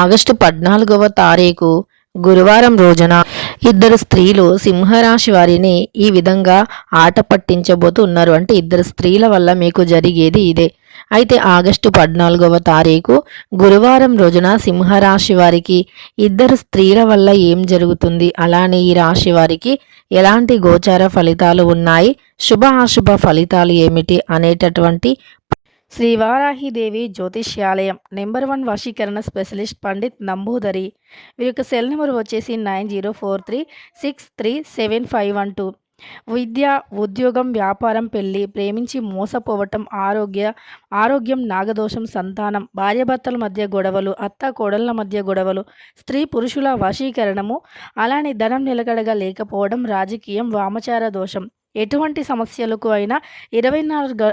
August 14వ తారీఖు గురువారం రోజున ఇద్దరు స్త్రీలు సింహరాశి వారిని ఈ విధంగా ఆట పట్టించబోతూ ఉన్నారు. అంటే ఇద్దరు స్త్రీల వల్ల మీకు జరిగేది ఇదే. అయితే ఆగస్టు 14వ తారీఖు గురువారం రోజున సింహరాశి వారికి ఇద్దరు స్త్రీల వల్ల ఏం జరుగుతుంది, అలానే ఈ రాశి వారికి ఎలాంటి గోచార ఫలితాలు ఉన్నాయి, శుభ అశుభ ఫలితాలు ఏమిటి అనేటటువంటి శ్రీ వారాహిదేవి జ్యోతిష్యాలయం నెంబర్ 1 వశీకరణ స్పెషలిస్ట్ పండిత్ నంబూదరి. వీరి యొక్క సెల్ నెంబర్ వచ్చేసి 9043363751. విద్య, ఉద్యోగం, వ్యాపారం, పెళ్లి, ప్రేమించి మోసపోవటం, ఆరోగ్యం, నాగదోషం, సంతానం, భార్యాభర్తల మధ్య గొడవలు, అత్త కోడళ్ల మధ్య గొడవలు, స్త్రీ పురుషుల వశీకరణము, అలానే ధనం నిలకడగా లేకపోవడం, రాజకీయం, వామచార దోషం, ఎటువంటి సమస్యలకు అయినా 24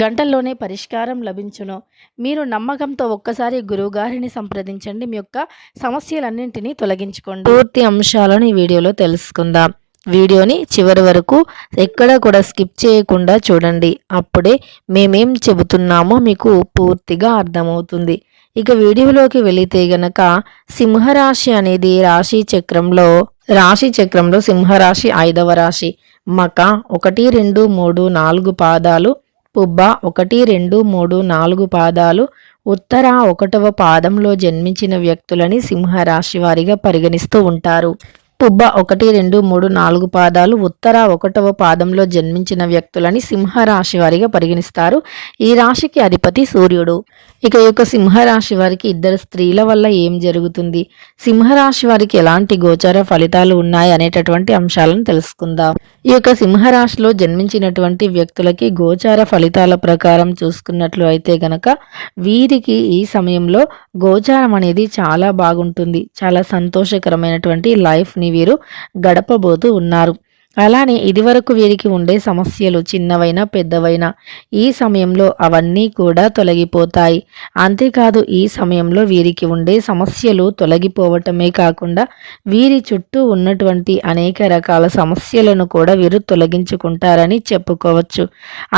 గంటల్లోనే పరిష్కారం లభించును. మీరు నమ్మకంతో ఒక్కసారి గురువుగారిని సంప్రదించండి. మీ యొక్క సమస్యలన్నింటినీ తొలగించుకోండి. పూర్తి అంశాలను ఈ వీడియోలో తెలుసుకుందాం. వీడియోని చివరి వరకు ఎక్కడ కూడా స్కిప్ చేయకుండా చూడండి. అప్పుడే మేమేం చెబుతున్నామో మీకు పూర్తిగా అర్థమవుతుంది. ఇక వీడియోలోకి వెళితే గనక సింహరాశి అనేది రాశి చక్రంలో సింహరాశి 5వ రాశి. మక 1, 2, 3, 4 పాదాలు, పుబ్బ 1, 2, 3, 4 పాదాలు, ఉత్తర 1వ పాదంలో జన్మించిన వ్యక్తులని సింహరాశి వారిగా పరిగణిస్తూ ఉంటారు. పుబ్బ 1, 2, 3, 4 పాదాలు, ఉత్తర 1వ పాదంలో జన్మించిన వ్యక్తులని సింహరాశి వారిగా పరిగణిస్తారు. ఈ రాశికి అధిపతి సూర్యుడు. ఇక ఈ యొక్క సింహరాశి వారికి ఇద్దరు స్త్రీల వల్ల ఏం జరుగుతుంది, సింహరాశి వారికి ఎలాంటి గోచార ఫలితాలు ఉన్నాయి అనేటటువంటి అంశాలను తెలుసుకుందాం. ఈ యొక్క సింహరాశిలో జన్మించినటువంటి వ్యక్తులకి గోచార ఫలితాల ప్రకారం చూసుకున్నట్లు అయితే గనక వీరికి ఈ సమయంలో గోచారం అనేది చాలా బాగుంటుంది. చాలా సంతోషకరమైనటువంటి లైఫ్ని వీరు గడపబోతూ ఉన్నారు. అలానే ఇదివరకు వీరికి ఉండే సమస్యలు చిన్నవైనా పెద్దవైనా ఈ సమయంలో అవన్నీ కూడా తొలగిపోతాయి. అంతేకాదు ఈ సమయంలో వీరికి ఉండే సమస్యలు తొలగిపోవటమే కాకుండా వీరి చుట్టూ ఉన్నటువంటి అనేక రకాల సమస్యలను కూడా వీరు తొలగించుకుంటారని చెప్పుకోవచ్చు.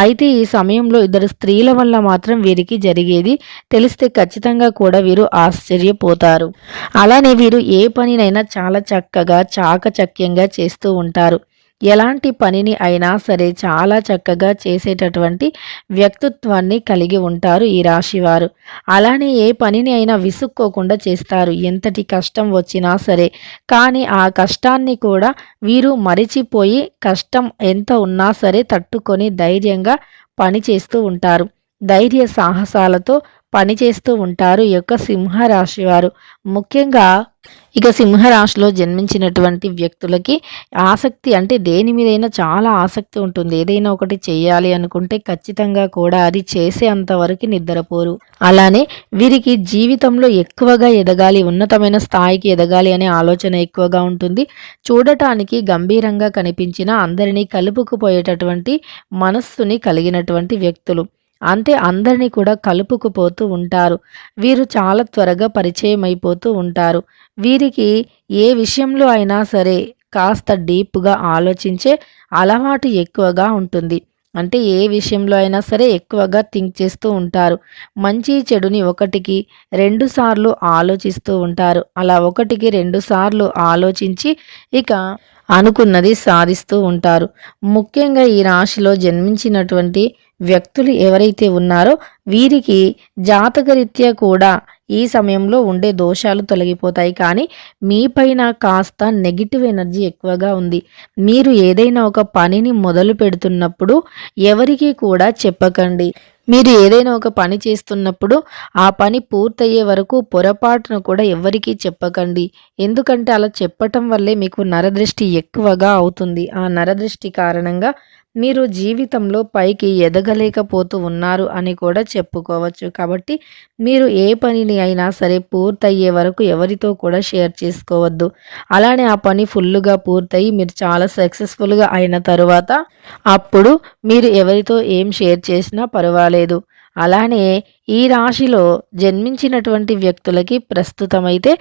అయితే ఈ సమయంలో ఇద్దరు స్త్రీల వల్ల మాత్రం వీరికి జరిగేది తెలిస్తే ఖచ్చితంగా కూడా వీరు ఆశ్చర్యపోతారు. అలానే వీరు ఏ పనినైనా చాలా చక్కగా చాకచక్యంగా చేస్తూ ఉంటారు. ఎలాంటి పనిని అయినా సరే చాలా చక్కగా చేసేటటువంటి వ్యక్తిత్వాన్ని కలిగి ఉంటారు ఈ రాశివారు. అలానే ఏ పనిని అయినా విసుక్కోకుండా చేస్తారు. ఎంతటి కష్టం వచ్చినా సరే, కానీ ఆ కష్టాన్ని కూడా వీరు మరిచిపోయి కష్టం ఎంత ఉన్నా సరే తట్టుకొని ధైర్యంగా పని చేస్తూ ఉంటారు. ధైర్య సాహసాలతో పనిచేస్తూ ఉంటారు ఈ యొక్క సింహరాశి వారు. ముఖ్యంగా ఇక సింహరాశిలో జన్మించినటువంటి వ్యక్తులకి ఆసక్తి అంటే దేని మీదైనా చాలా ఆసక్తి ఉంటుంది. ఏదైనా ఒకటి చేయాలి అనుకుంటే ఖచ్చితంగా కూడా అది చేసే అంతవరకు నిద్రపోరు. అలానే వీరికి జీవితంలో ఎక్కువగా ఎదగాలి, ఉన్నతమైన స్థాయికి ఎదగాలి అనే ఆలోచన ఎక్కువగా ఉంటుంది. చూడటానికి గంభీరంగా కనిపించిన అందరినీ కలుపుకుపోయేటటువంటి మనస్సుని కలిగినటువంటి వ్యక్తులు. అంతే అందరినీ కూడా కలుపుకుపోతూ ఉంటారు. వీరు చాలా త్వరగా పరిచయం అయిపోతూ ఉంటారు. వీరికి ఏ విషయంలో అయినా సరే కాస్త డీప్గా ఆలోచించే అలవాటు ఎక్కువగా ఉంటుంది. అంటే ఏ విషయంలో అయినా సరే ఎక్కువగా థింక్ చేస్తూ ఉంటారు. మంచి చెడుని 1కి 2 సార్లు ఆలోచిస్తూ ఉంటారు. అలా 1కి 2 సార్లు ఆలోచించి ఇక అనుకున్నది సాధిస్తూ ఉంటారు. ముఖ్యంగా ఈ రాశిలో జన్మించినటువంటి వ్యక్తులు ఎవరైతే ఉన్నారో వీరికి జాతకరీత్యా కూడా ఈ సమయంలో ఉండే దోషాలు తొలగిపోతాయి. కానీ మీపైన కాస్త నెగిటివ్ ఎనర్జీ ఎక్కువగా ఉంది. మీరు ఏదైనా ఒక పనిని మొదలు పెడుతున్నప్పుడు ఎవరికీ కూడా చెప్పకండి. మీరు ఏదైనా ఒక పని చేస్తున్నప్పుడు ఆ పని పూర్తయ్యే వరకు పొరపాటును కూడా ఎవ్వరికీ చెప్పకండి. ఎందుకంటే అలా చెప్పటం వల్లే మీకు నరదృష్టి ఎక్కువగా అవుతుంది. ఆ నరదృష్టి కారణంగా మీరు జీవితంలో పైకి ఎదగలేకపోతూ ఉన్నారు అని కూడా చెప్పుకోవచ్చు. కాబట్టి మీరు ఏ పనిని అయినా సరే పూర్తయ్యే వరకు ఎవరితో కూడా షేర్ చేసుకోవద్దు. అలానే ఆ పని ఫుల్లుగా పూర్తయి మీరు చాలా సక్సెస్ఫుల్గా అయిన తరువాత అప్పుడు మీరు ఎవరితో ఏం షేర్ చేసినా పర్వాలేదు. అలానే ఈ రాశిలో జన్మించినటువంటి వ్యక్తులకి ప్రస్తుతమైతే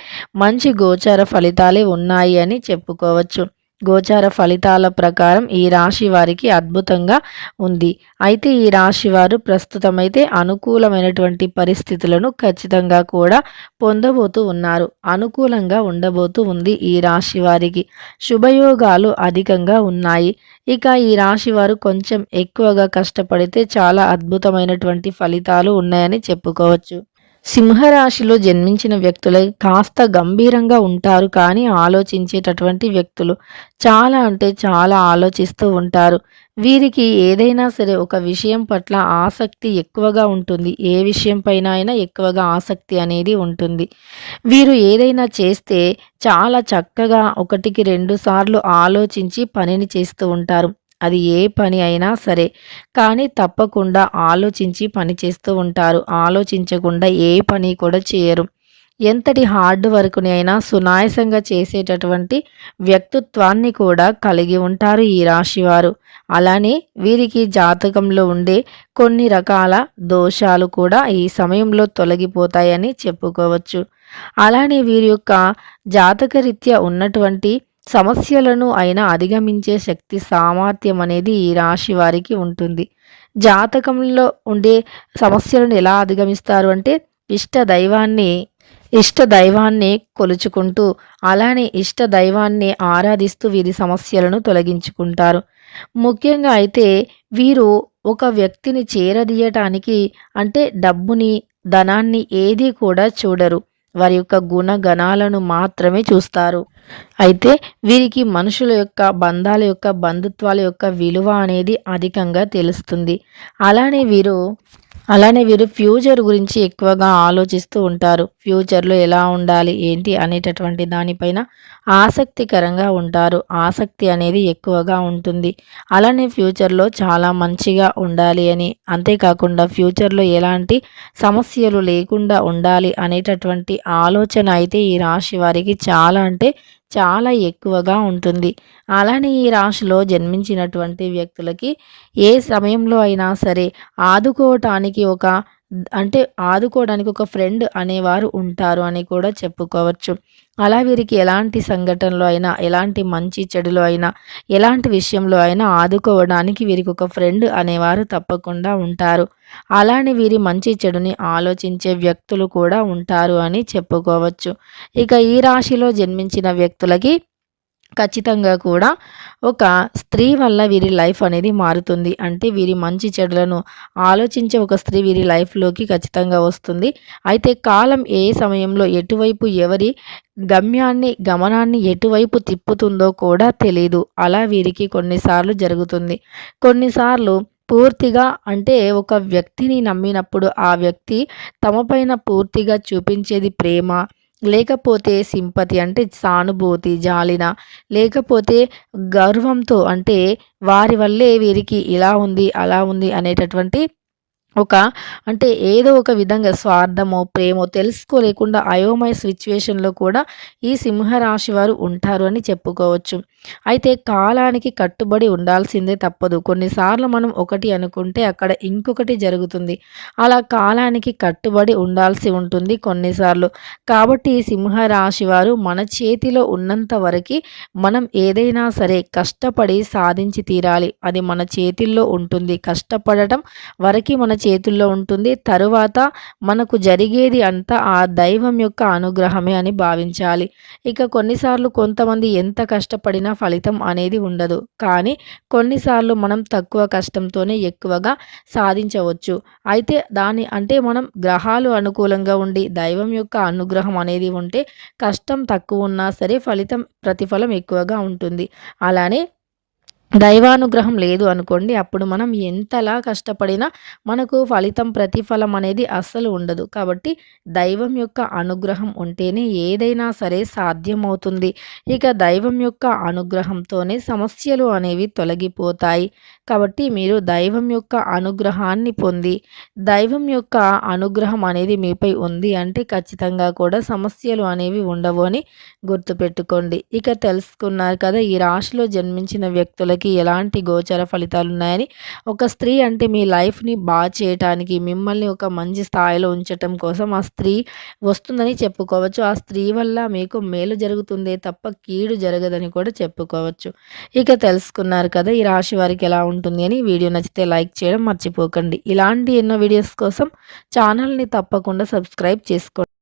మంచి గోచార ఫలితాలే ఉన్నాయి అని చెప్పుకోవచ్చు. గోచార ఫలితాల ప్రకారం ఈ రాశి వారికి అద్భుతంగా ఉంది. అయితే ఈ రాశి వారు ప్రస్తుతమైతే అనుకూలమైనటువంటి పరిస్థితులను ఖచ్చితంగా కూడా పొందబోతూ ఉన్నారు. అనుకూలంగా ఉండబోతూ ఉంది ఈ రాశి వారికి. శుభయోగాలు అధికంగా ఉన్నాయి. ఇక ఈ రాశి వారు కొంచెం ఎక్కువగా కష్టపడితే చాలా అద్భుతమైనటువంటి ఫలితాలు ఉన్నాయని చెప్పుకోవచ్చు. సింహరాశిలో జన్మించిన వ్యక్తులు కాస్త గంభీరంగా ఉంటారు, కానీ ఆలోచించేటటువంటి వ్యక్తులు. చాలా అంటే చాలా ఆలోచిస్తూ ఉంటారు. వీరికి ఏదైనా సరే ఒక విషయం పట్ల ఆసక్తి ఎక్కువగా ఉంటుంది. ఏ విషయం పైన అయినా ఎక్కువగా ఆసక్తి అనేది ఉంటుంది. వీరు ఏదైనా చేస్తే చాలా చక్కగా ఒకటికి 2 సార్లు ఆలోచించి పనిని చేస్తూ ఉంటారు. అది ఏ పని అయినా సరే. కానీ తప్పకుండా ఆలోచించి పని చేస్తూ ఉంటారు. ఆలోచించకుండా ఏ పని కూడా చేయరు. ఎంతటి హార్డ్ వర్క్‌ని అయినా సునాయాసంగా చేసేటటువంటి వ్యక్తిత్వాన్ని కూడా కలిగి ఉంటారు ఈ రాశివారు. అలానే వీరికి జాతకంలో ఉండే కొన్ని రకాల దోషాలు కూడా ఈ సమయంలో తొలగిపోతాయని చెప్పుకోవచ్చు. అలానే వీరి యొక్క జాతకరీత్యా ఉన్నటువంటి సమస్యలను అయినా అధిగమించే శక్తి సామర్థ్యం అనేది ఈ రాశి వారికి ఉంటుంది. జాతకంలో ఉండే సమస్యలను ఎలా అధిగమిస్తారు అంటే ఇష్ట దైవాన్ని ఇష్ట దైవాన్ని కొలుచుకుంటూ, అలానే ఇష్ట దైవాన్ని ఆరాధిస్తూ వీరి సమస్యలను తొలగించుకుంటారు. ముఖ్యంగా అయితే వీరు ఒక వ్యక్తిని చేరదీయటానికి అంటే డబ్బుని, ధనాన్ని ఏదీ కూడా చూడరు. వారి యొక్క గుణగణాలను మాత్రమే చూస్తారు. అయితే వీరికి మనుషుల యొక్క బంధాల యొక్క బంధుత్వాల యొక్క విలువ అనేది అధికంగా తెలుస్తుంది. అలానే వీరు అలానే వీరు ఫ్యూచర్ గురించి ఎక్కువగా ఆలోచిస్తూ ఉంటారు. ఫ్యూచర్‌లో ఎలా ఉండాలి, ఏంటి అనేటటువంటి దానిపైన ఆసక్తికరంగా ఉంటారు. ఆసక్తి అనేది ఎక్కువగా ఉంటుంది. అలానే ఫ్యూచర్‌లో చాలా మంచిగా ఉండాలి అని, అంతేకాకుండా ఫ్యూచర్‌లో ఎలాంటి సమస్యలు లేకుండా ఉండాలి అనేటటువంటి ఆలోచన అయితే ఈ రాశి వారికి చాలా అంటే చాలా ఎక్కువగా ఉంటుంది. అలానే ఈ రాశిలో జన్మించినటువంటి వ్యక్తులకి ఏ సమయంలో అయినా సరే ఆదుకోవటానికి ఒక అంటే ఆదుకోవడానికి ఒక ఫ్రెండ్ అనేవారు ఉంటారు అని కూడా చెప్పుకోవచ్చు. అలా వీరికి ఎలాంటి సంఘటనలో అయినా, ఎలాంటి మంచి చెడులో అయినా, ఎలాంటి విషయంలో అయినా ఆదుకోవడానికి వీరికి ఒక ఫ్రెండ్ అనేవారు తప్పకుండా ఉంటారు. అలానే వీరి మంచి చెడుని ఆలోచించే వ్యక్తులు కూడా ఉంటారు అని చెప్పుకోవచ్చు. ఇక ఈ రాశిలో జన్మించిన వ్యక్తులకి ఖచ్చితంగా కూడా ఒక స్త్రీ వల్ల వీరి లైఫ్ అనేది మారుతుంది. అంటే వీరి మంచి చెడులను ఆలోచించే ఒక స్త్రీ వీరి లైఫ్‌లోకి ఖచ్చితంగా వస్తుంది. అయితే కాలం ఏ సమయంలో ఎటువైపు ఎవరి గమనాన్ని ఎటువైపు తిప్పుతుందో కూడా తెలీదు. అలా వీరికి కొన్నిసార్లు జరుగుతుంది. కొన్నిసార్లు పూర్తిగా అంటే ఒక వ్యక్తిని నమ్మినప్పుడు ఆ వ్యక్తి తమ పైన పూర్తిగా చూపించేది ప్రేమ, లేకపోతే సింపతి అంటే సానుభూతి, జాలిన, లేకపోతే గర్వంతో అంటే వారి వల్లే వీరికి ఇలా ఉంది, అలా ఉంది అనేటటువంటి ఒక అంటే ఏదో ఒక విధంగా స్వార్థమో, ప్రేమో తెలుసుకోలేకుండా అయోమయ సిట్యుయేషన్‌లో కూడా ఈ సింహరాశి వారు ఉంటారు అని చెప్పుకోవచ్చు. అయితే కాలానికి కట్టుబడి ఉండాల్సిందే తప్పదు. కొన్నిసార్లు మనం ఒకటి అనుకుంటే అక్కడ ఇంకొకటి జరుగుతుంది. అలా కాలానికి కట్టుబడి ఉండాల్సి ఉంటుంది కొన్నిసార్లు. కాబట్టి ఈ సింహరాశి వారు మన చేతిలో ఉన్నంత వరకి మనం ఏదైనా సరే కష్టపడి సాధించి తీరాలి. అది మన చేతిల్లో ఉంటుంది. కష్టపడటం వరకి మన చేతుల్లో ఉంటుంది. తరువాత మనకు జరిగేది అంతా ఆ దైవం యొక్క అనుగ్రహమే అని భావించాలి. ఇక కొన్నిసార్లు కొంతమంది ఎంత కష్టపడినా ఫలితం అనేది ఉండదు. కానీ కొన్నిసార్లు మనం తక్కువ కష్టంతోనే ఎక్కువగా సాధించవచ్చు. అయితే అంటే మనం గ్రహాలు అనుకూలంగా ఉండి దైవం యొక్క అనుగ్రహం అనేది ఉంటే కష్టం తక్కువ ఉన్నా సరే ప్రతిఫలం ఎక్కువగా ఉంటుంది. అలానే దైవానుగ్రహం లేదు అనుకోండి, అప్పుడు మనం ఎంతలా కష్టపడినా మనకు ప్రతిఫలం అనేది అస్సలు ఉండదు. కాబట్టి దైవం యొక్క అనుగ్రహం ఉంటేనే ఏదైనా సరే సాధ్యమవుతుంది. ఇక దైవం యొక్క అనుగ్రహంతోనే సమస్యలు అనేవి తొలగిపోతాయి. కాబట్టి మీరు దైవం యొక్క అనుగ్రహాన్ని పొంది, దైవం యొక్క అనుగ్రహం అనేది మీపై ఉంది అంటే ఖచ్చితంగా కూడా సమస్యలు అనేవి ఉండవు అని గుర్తుపెట్టుకోండి. ఇక తెలుసుకున్నారు కదా ఈ రాశిలో జన్మించిన వ్యక్తులకి ఎలాంటి గోచర ఫలితాలున్నాయని. ఒక స్త్రీ అంటే మీ లైఫ్‌ని చేయటానికి, మిమ్మల్ని ఒక మంచి స్థాయిలో ఉంచటం కోసం ఆ స్త్రీ వస్తుందని చెప్పుకోవచ్చు. ఆ స్త్రీ వల్ల మీకు మేలు జరుగుతుందే తప్ప కీడు జరగదని కూడా చెప్పుకోవచ్చు. ఇక తెలుసుకున్నారు కదా ఈ రాశి వారికి ఎలా ఉంటుంది అని. వీడియో నచ్చితే లైక్ చేయడం మర్చిపోకండి. ఇలాంటి ఎన్నో వీడియోస్ కోసం ఛానల్‌ని తప్పకుండా సబ్స్క్రైబ్ చేసుకోండి.